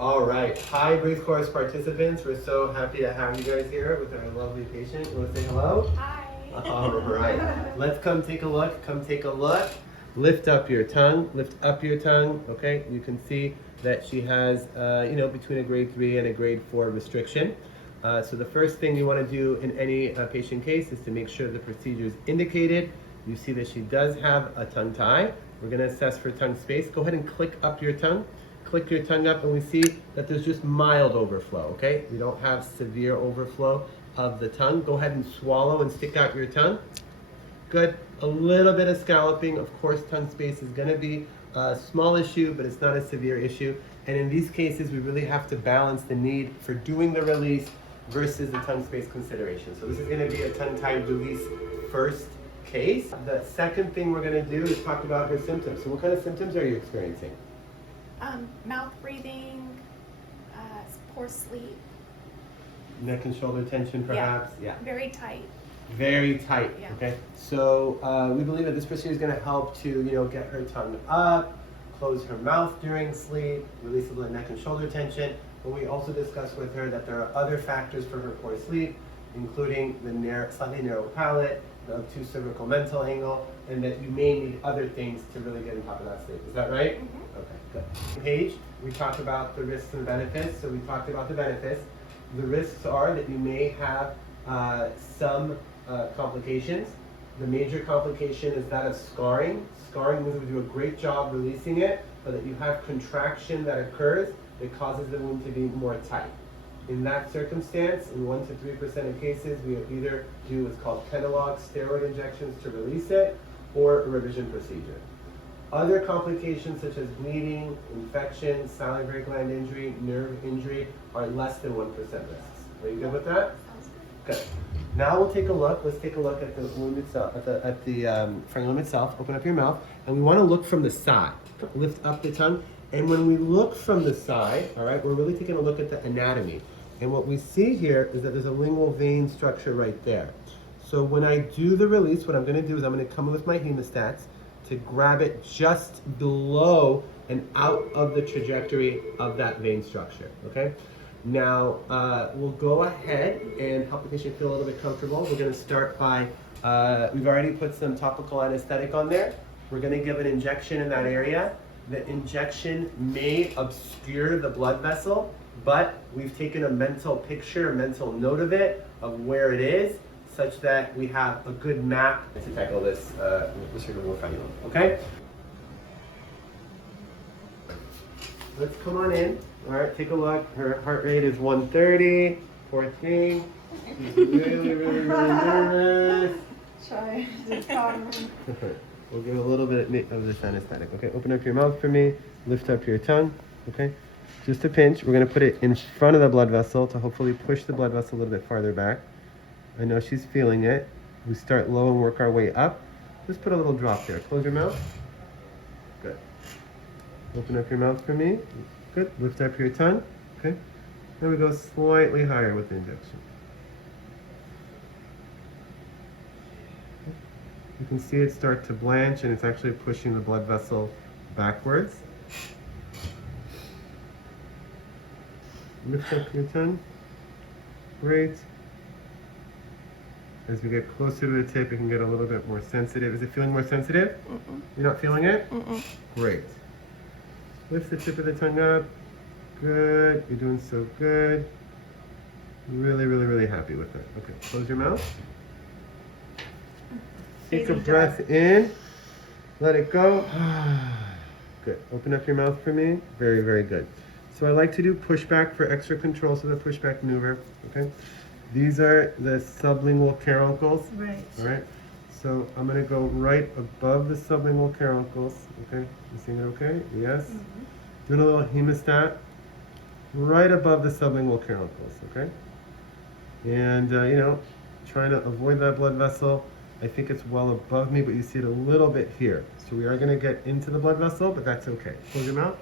All right. Hi, Breathe Course participants. We're so happy to have you guys here with our lovely patient. You want to say hello? Hi. All right. Let's come take a look. Come take a look. Lift up your tongue. Lift up your tongue. Okay. You can see that she has, between a grade 3 and a grade 4 restriction. So the first thing you want to do in any patient case is to make sure the procedure is indicated. You see that she does have a tongue tie. We're going to assess for tongue space. Go ahead and click up your tongue. Click your tongue up and we see that there's just mild overflow, okay? We don't have severe overflow of the tongue. Go ahead and swallow and stick out your tongue. Good. A little bit of scalloping. Of course, tongue space is going to be a small issue, but it's not a severe issue. And in these cases, we really have to balance the need for doing the release versus the tongue space consideration. So this is going to be a tongue-tied release first case. The second thing we're going to do is talk about her symptoms. So what kind of symptoms are you experiencing? Mouth breathing, poor sleep. Neck and shoulder tension, perhaps? Yeah. Very tight. Very tight, Yeah. okay? So we believe that this procedure is going to help to, get her tongue up, close her mouth during sleep, release a little neck and shoulder tension. But we also discussed with her that there are other factors for her poor sleep, including the slightly narrow palate, the obtuse cervical mental angle, and that you may need other things to really get on top of that sleep. Is that right? Mm-hmm. Okay, good. Page, we talked about the risks and benefits. So we talked about the benefits. The risks are that you may have some complications. The major complication is that of scarring. Scarring means we do a great job releasing it, but that you have contraction that occurs that causes the wound to be more tight. In that circumstance, in 1 to 3% of cases, we either do what's called Kenalog steroid injections to release it, or a revision procedure. Other complications such as bleeding, infection, salivary gland injury, nerve injury are less than 1% risks. Are you good with that? Good. Now we'll take a look. Let's take a look at the wound itself, at the frenulum itself. Open up your mouth, and we want to look from the side. Lift up the tongue, and when we look from the side, all right, we're really taking a look at the anatomy. And what we see here is that there's a lingual vein structure right there. So when I do the release, what I'm going to do is I'm going to come in with my hemostats to grab it just below and out of the trajectory of that vein structure, okay? Now, we'll go ahead and help the patient feel a little bit comfortable. We're going to start by, we've already put some topical anesthetic on there. We're going to give an injection in that area. The injection may obscure the blood vessel, but we've taken a mental picture, a mental note of it, of where it is, such that we have a good map to tackle this restrictable frenulum, okay? Let's come on in. All right, take a look. Her heart rate is 130. Poor thing. She's really, really, really nervous. Try to calm her. We'll give a little bit of this anesthetic, okay? Open up your mouth for me. Lift up your tongue, okay? Just a pinch. We're going to put it in front of the blood vessel to hopefully push the blood vessel a little bit farther back. I know she's feeling it. We start low and work our way up. Just put a little drop there. Close your mouth. Good. Open up your mouth for me. Good. Lift up your tongue. Okay. Then we go slightly higher with the injection. You can see it start to blanch, and it's actually pushing the blood vessel backwards. Lift up your tongue. Great. As we get closer to the tip, it can get a little bit more sensitive. Is it feeling more sensitive? Mm-mm. You're not feeling it? Mm-mm. Great. Lift the tip of the tongue up. Good. You're doing so good. Really, really, really happy with it. Okay, close your mouth. Take a breath in. Let it go. Good. Open up your mouth for me. Very, very good. So I like to do pushback for extra control, so the pushback maneuver, okay? These are the sublingual caruncles. Right. All right. So I'm going to go right above the sublingual caruncles. Okay. You seeing it okay? Yes. Mm-hmm. Doing a little hemostat right above the sublingual caruncles. Okay. And trying to avoid that blood vessel. I think it's well above me, but you see it a little bit here. So we are going to get into the blood vessel, but that's okay. Close your mouth.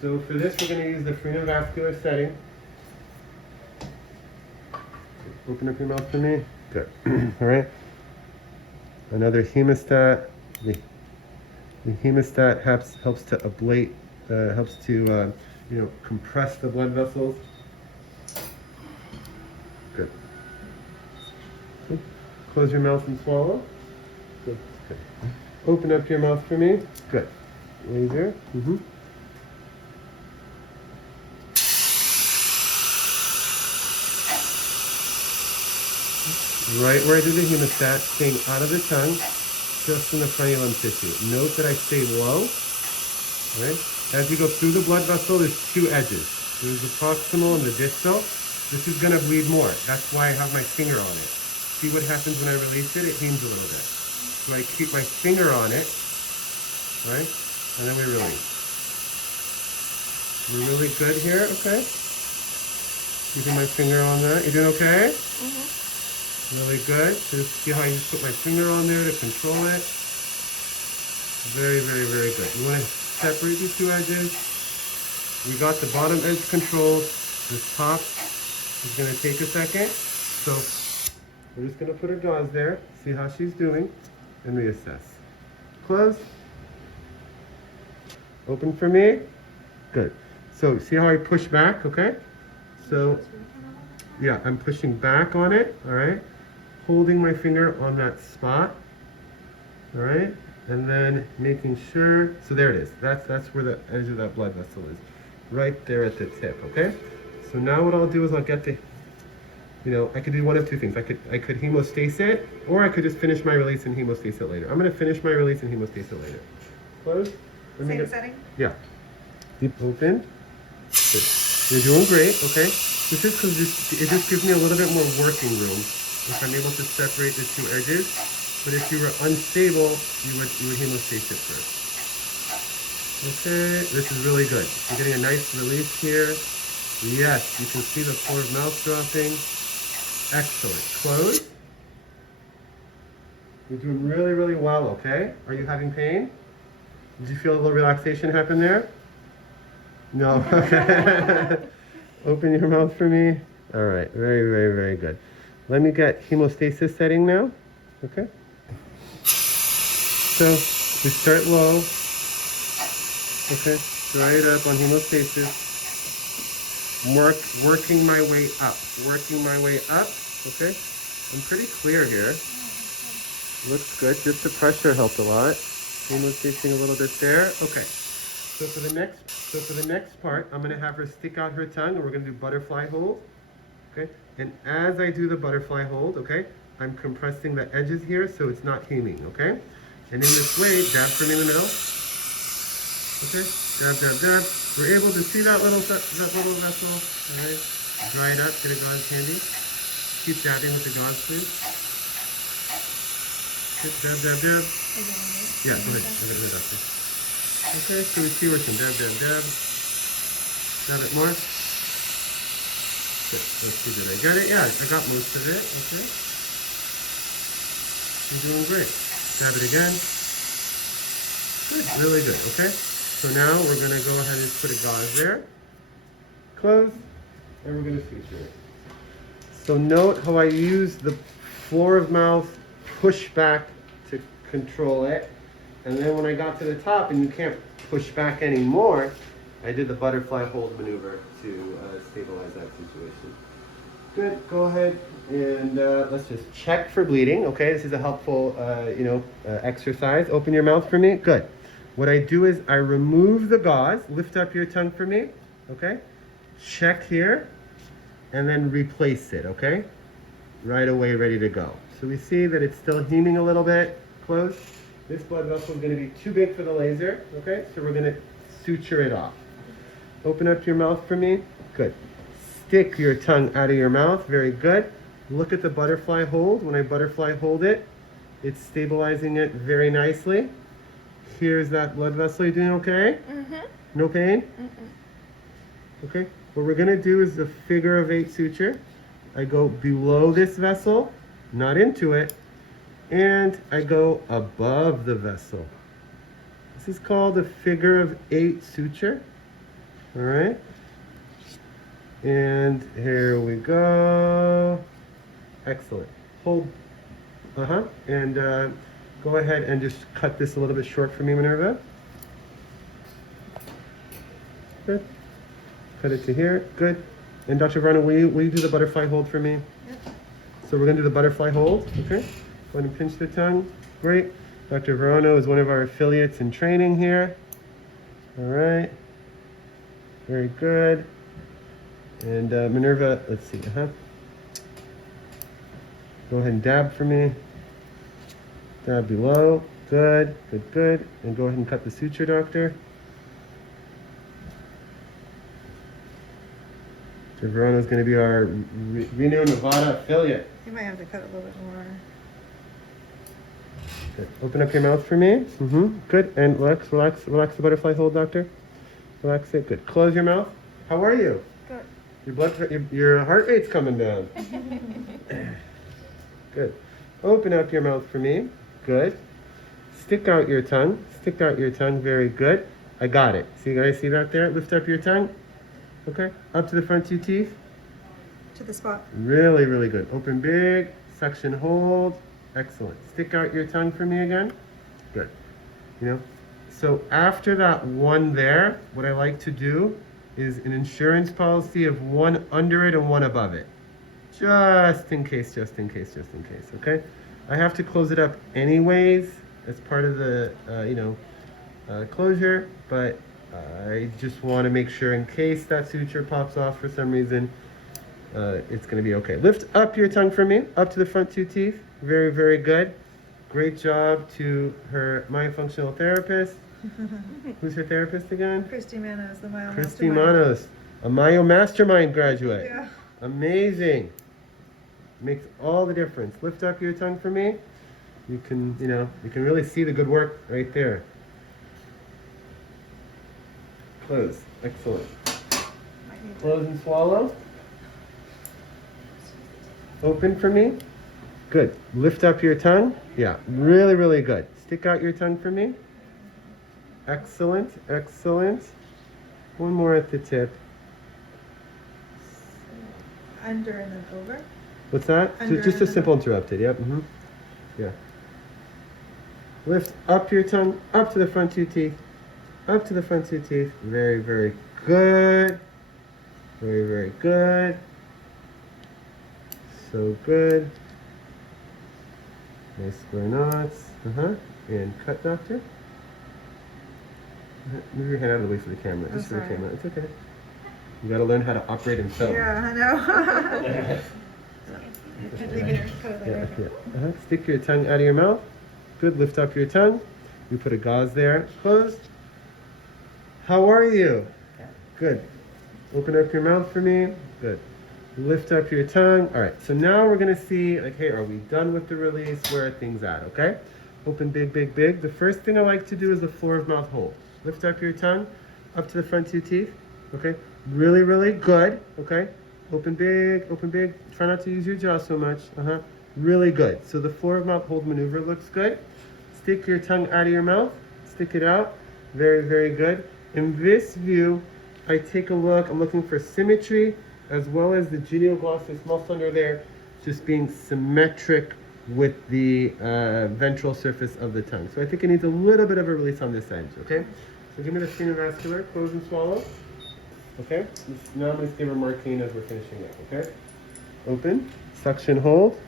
So for this, we're going to use the frenuvascular setting. Open up your mouth for me. Good. All right. Another hemostat. The hemostat helps to ablate, helps to compress the blood vessels. Good. Good. Close your mouth and swallow. Good. Good. Open up your mouth for me. Good. Laser. Right where I do the hemostat, staying out of the tongue, just in the frenulum tissue. Note that I stay low. Right? As you go through the blood vessel, there's two edges. There's the proximal and the distal. This is going to bleed more. That's why I have my finger on it. See what happens when I release it? It heaves a little bit. So I keep my finger on it, right? And then we release. We're really good here, okay? Keeping my finger on that. You doing okay? Really good. Just see how I just put my finger on there to control it. Very, very, very good. You want to separate the two edges. We got the bottom edge controlled. This top is going to take a second. So we're just going to put her gauze there, see how she's doing, and reassess. Close. Open for me. Good. So see how I push back, okay? So yeah, I'm pushing back on it, all right? Holding my finger on that spot, all right? And then making sure, so there it is. That's where the edge of that blood vessel is. Right there at the tip, okay? So now what I'll do is I'll get the, I could do one of two things. I could hemostase it, or I could just finish my release and hemostase it later. I'm gonna finish my release and hemostase it later. Close. Same setting? Yeah. Deep open. Good. You're doing great, okay? This is because it just gives me a little bit more working room if I'm able to separate the two edges. But if you were unstable, you would hemostase it first. Okay, this is really good. You're getting a nice release here. Yes, you can see the floor of mouth dropping. Excellent. Close. You're doing really, really well, okay? Are you having pain? Did you feel a little relaxation happen there? No. Okay. Open your mouth for me. All right. Very, very, very good. Let me get hemostasis setting now. Okay. So we start low. Okay. Right up on hemostasis. Working my way up. Working my way up. Okay. I'm pretty clear here. Looks good. Just the pressure helped a lot. Hemostasing a little bit there. Okay. So for the next part, I'm gonna have her stick out her tongue, and we're gonna do butterfly hold. Okay. And as I do the butterfly hold, okay, I'm compressing the edges here so it's not heming. Okay. And in this way, dab for me in the middle. Okay. Dab, dab, dab. We're able to see that little vessel. All right. Dry it up. Get a gauze handy. Keep dabbing with the gauze, please. Good. Dab, dab, dab. Yeah, go ahead. I'm gonna do that. Okay, so we see where some dab, dab, dab. Dab it more. Good, let's see, did I get it? Yeah, I got most of it, okay. You're doing great. Dab it again. Good, really good, okay. So now we're gonna go ahead and put a gauze there. Close, and we're gonna suture it. So note how I use the floor of mouth push back to control it. And then when I got to the top and you can't push back anymore, I did the butterfly hold maneuver to stabilize that situation. Good, go ahead and let's just check for bleeding. Okay, this is a helpful exercise. Open your mouth for me. Good. What I do is I remove the gauze, lift up your tongue for me. Okay, check here, and then replace it. Okay, right away, ready to go. So we see that it's still heming a little bit. Close. This blood vessel is going to be too big for the laser, okay? So we're going to suture it off. Open up your mouth for me. Good. Stick your tongue out of your mouth. Very good. Look at the butterfly hold. When I butterfly hold it, it's stabilizing it very nicely. Here's that blood vessel. You doing okay? No pain? Okay. What we're going to do is the figure of 8 suture. I go below this vessel, not into it. And I go above the vessel. This is called a figure of 8 suture. All right. And here we go. Excellent. Hold. And go ahead and just cut this a little bit short for me, Minerva. Good. Cut it to here. Good. And Dr. Verona, will you do the butterfly hold for me? Yep. So we're going to do the butterfly hold. Okay. Go ahead and pinch the tongue. Great. Dr. Verona is one of our affiliates in training here. All right. Very good. And Minerva, let's see. Go ahead and dab for me. Dab below. Good, good, good. And go ahead and cut the suture, doctor. Dr. Verona is going to be our Reno, Nevada affiliate. You might have to cut a little bit more. Good. Open up your mouth for me. Good. And relax the butterfly hold, doctor. Relax it. Good. Close your mouth. How are you? Good. Your heart rate's coming down. Good. Open up your mouth for me. Good. Stick out your tongue. Stick out your tongue. Very good. I got it. See, you guys see that there? Lift up your tongue. Okay. Up to the front two teeth. To the spot. Really, really good. Open big. Suction hold. Excellent. Stick out your tongue for me again. Good. You know, so after that one there, what I like to do is an insurance policy of one under it and one above it. Just in case, okay? I have to close it up anyways as part of the, closure, but I just want to make sure in case that suture pops off for some reason, it's going to be okay. Lift up your tongue for me, up to the front two teeth. Very, very good. Great job to her myofunctional therapist. Who's her therapist again? Christy Manos, the Myo Christy Mastermind. Manos, a Myo Mastermind graduate. Yeah. Amazing. Makes all the difference. Lift up your tongue for me. You can really see the good work right there. Close. Excellent. Close and swallow. Open for me. Good. Lift up your tongue. Yeah, really, really good. Stick out your tongue for me. Excellent, excellent. One more at the tip. Under and then over. What's that? Under Just a and simple interrupted. Yep. Yeah. Lift up your tongue, up to the front two teeth. Up to the front two teeth. Very, very good. Very, very good. So good. Nice square knots. And cut, doctor. Move your hand out of the way for the camera. Just for the sorry. camera. It's okay. You gotta learn how to operate in film. Yeah, I know. Leave it, cut it Yeah, later. yeah. Stick your tongue out of your mouth. Good. Lift up your tongue. We put a gauze there. Closed. How are you? Good. Open up your mouth for me. Good. Lift up your tongue. All right. So now we're gonna see, like, hey, are we done with the release? Where are things at? Okay. Open big, big, big. The first thing I like to do is the floor of mouth hold. Lift up your tongue, up to the front two teeth. Okay. Really, really good. Okay. Open big, open big. Try not to use your jaw so much. Really good. So the floor of mouth hold maneuver looks good. Stick your tongue out of your mouth. Stick it out. Very, very good. In this view, I take a look. I'm looking for symmetry as well as the genioglossus muscle under there just being symmetric with the ventral surface of the tongue. So I think it needs a little bit of a release on this edge. Okay. So give me the frenuloplasty. Close and swallow. Okay. Now I'm going to give her Martine as we're finishing it. Okay. Open. Suction hold.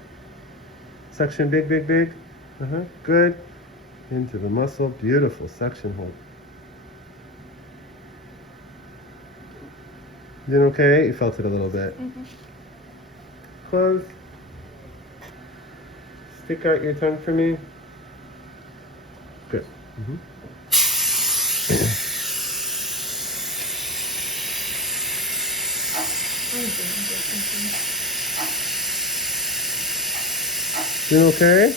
Suction big, big, big. Good. Into the muscle. Beautiful. Suction hold. Doing okay? You felt it a little bit. Close. Stick out your tongue for me. Good. Doing okay?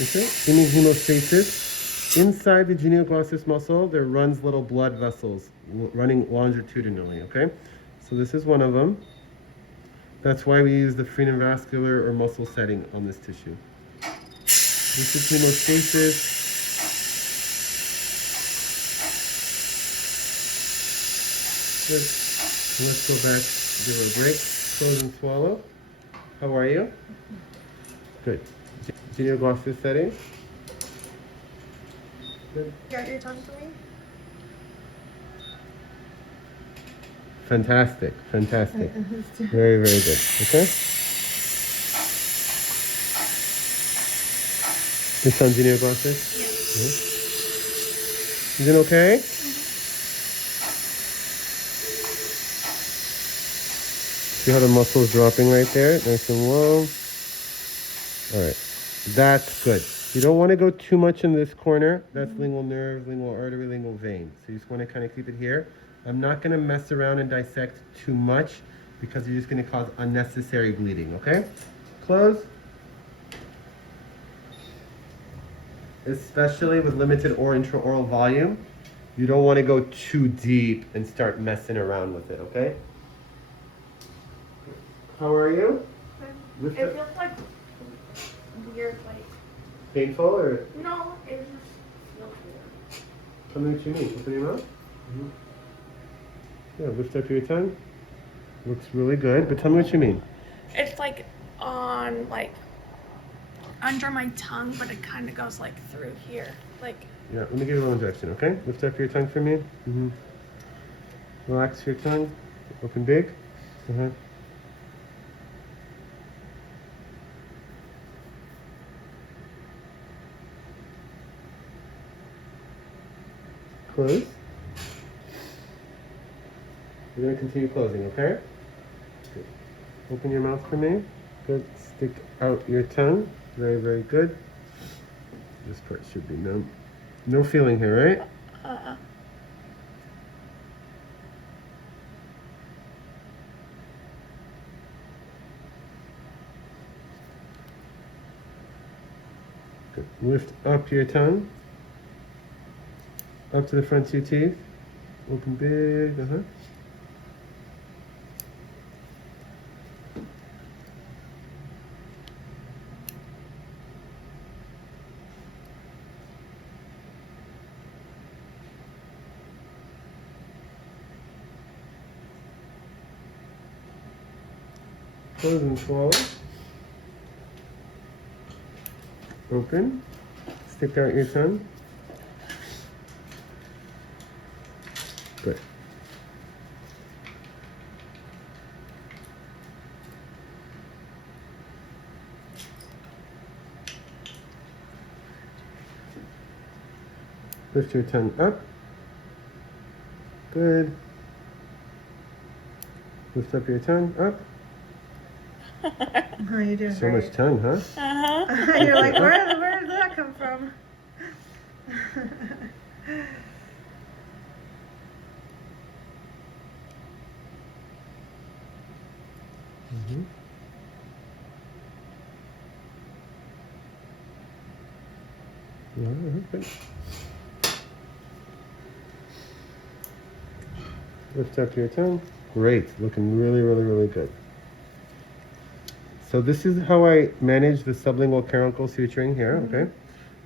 Okay. In hemostasis, inside the genioglossus muscle, there runs little blood vessels running longitudinally. Okay, so this is one of them. That's why we use the frenuloplasty or muscle setting on this tissue. This is hemostasis. Good. And let's go back Give it a break. Close and swallow. How are you? Good. Do you need to gloss this setting? Good. Got your tongue for me? Fantastic. Fantastic. Very, very good. Okay? This time, do you need to gloss this? Yes. Is it okay? See how the muscle is dropping right there? Nice and low. All right. That's good. You don't want to go too much in this corner. That's lingual nerve, lingual artery, lingual vein. So you just want to kind of keep it here. I'm not going to mess around and dissect too much because you're just going to cause unnecessary bleeding, okay? Close. Especially with limited or intraoral volume, you don't want to go too deep and start messing around with it, okay? How are you? It feels like weird, like. Painful or? No, it just feels weird. Tell me what you mean. Open your mouth. Yeah, lift up your tongue. Looks really good, but tell me what you mean. It's like on, like, under my tongue, but it kind of goes like through here. Like. Yeah, let me give you a little injection, okay? Lift up your tongue for me. Relax your tongue. Open big. Close. We're going to continue closing, okay? Good. Open your mouth for me. Good. Stick out your tongue. Very, very good. This part should be numb. No feeling here, right? Good. Lift up your tongue. Up to the front two teeth. Open big. Close and swallow. Open. Stick out your tongue. Good. Lift your tongue up. Good. Lift up your tongue up. Oh, you're doing So great. much tongue, huh? You're like, where did that come from? Good. Lift up your tongue. Great. Looking really, really, really good. So this is how I manage the sublingual caruncle suturing here, okay?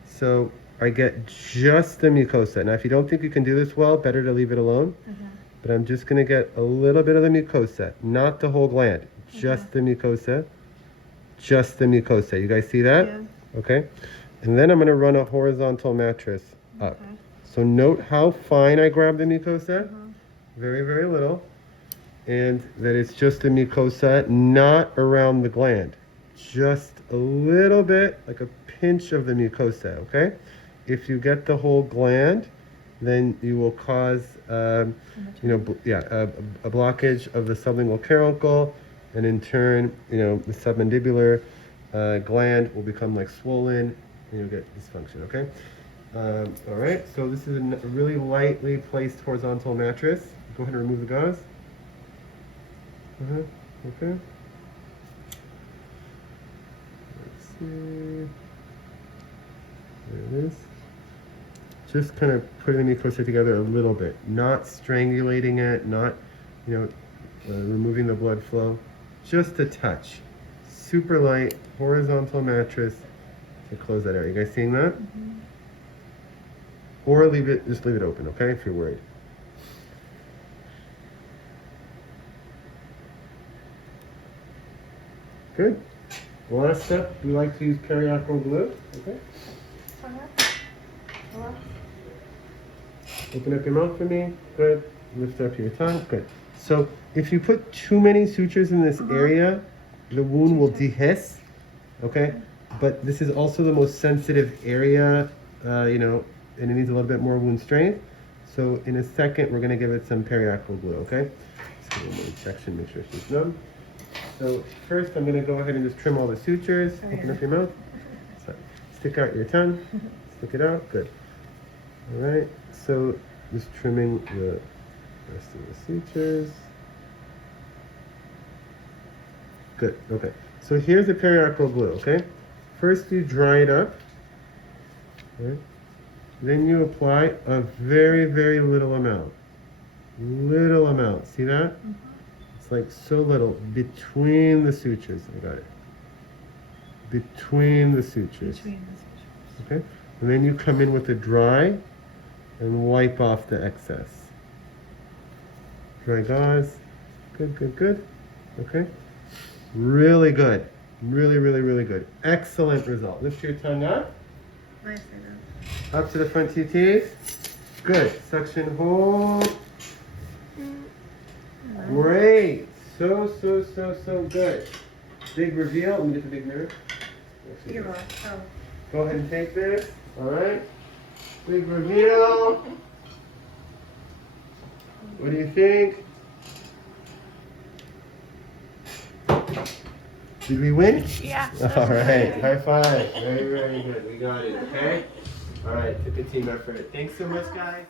So I get just the mucosa. Now if you don't think you can do this well, better to leave it alone. But I'm just gonna get a little bit of the mucosa, not the whole gland, just the mucosa. Just the mucosa. You guys see that? Yeah. Okay. And then I'm gonna run a horizontal mattress up. Okay. So note how fine I grab the mucosa. Very, very little. And that it's just the mucosa, not around the gland. Just a little bit, like a pinch of the mucosa, okay? If you get the whole gland, then you will cause, a blockage of the sublingual caruncle, and in turn, the submandibular gland will become like swollen, and you'll get dysfunction, okay? All right, so this is a really lightly placed horizontal mattress. Go ahead and remove the gauze. Okay. Let's see. There it is. Just kind of putting the mucosa together a little bit, not strangulating it, not, removing the blood flow. Just a touch. Super light horizontal mattress to close that area. You guys seeing that? Or just leave it open, okay, if you're worried. Good. The last step, we like to use periacryl glue. Okay. Open up your mouth for me. Good. Lift up your tongue. Good. So if you put too many sutures in this area, the wound will dehisce. Okay. But this is also the most sensitive area, you know, and it needs a little bit more wound strength. So in a second, we're going to give it some periacryl glue. Okay. Just give it a little section, make sure she's numb. So first, I'm going to go ahead and just trim all the sutures. Open up your mouth. So, stick out your tongue. Stick it out. Good. All right. So just trimming the rest of the sutures. Good. Okay. So here's the periacryl glue. Okay. First, you dry it up. Okay. Then you apply a very, very little amount. Little amount. See that? It's like so little between the sutures. I got it. Between the sutures. Okay. And then you come in with a dry and wipe off the excess. Dry gauze. Good, good, good. Okay. Really good. Really, really, really good. Excellent result. Lift your tongue up. Nice, Up to the front two teeth. Good. Suction hold. Great. So good. Big reveal. Let me get the big mirror. Go ahead and take this. All right. Big reveal. What do you think? Did we win? Yeah. All right. High five. Very, very good. We got it. Okay. All right. Took a team effort. Thanks so much, guys.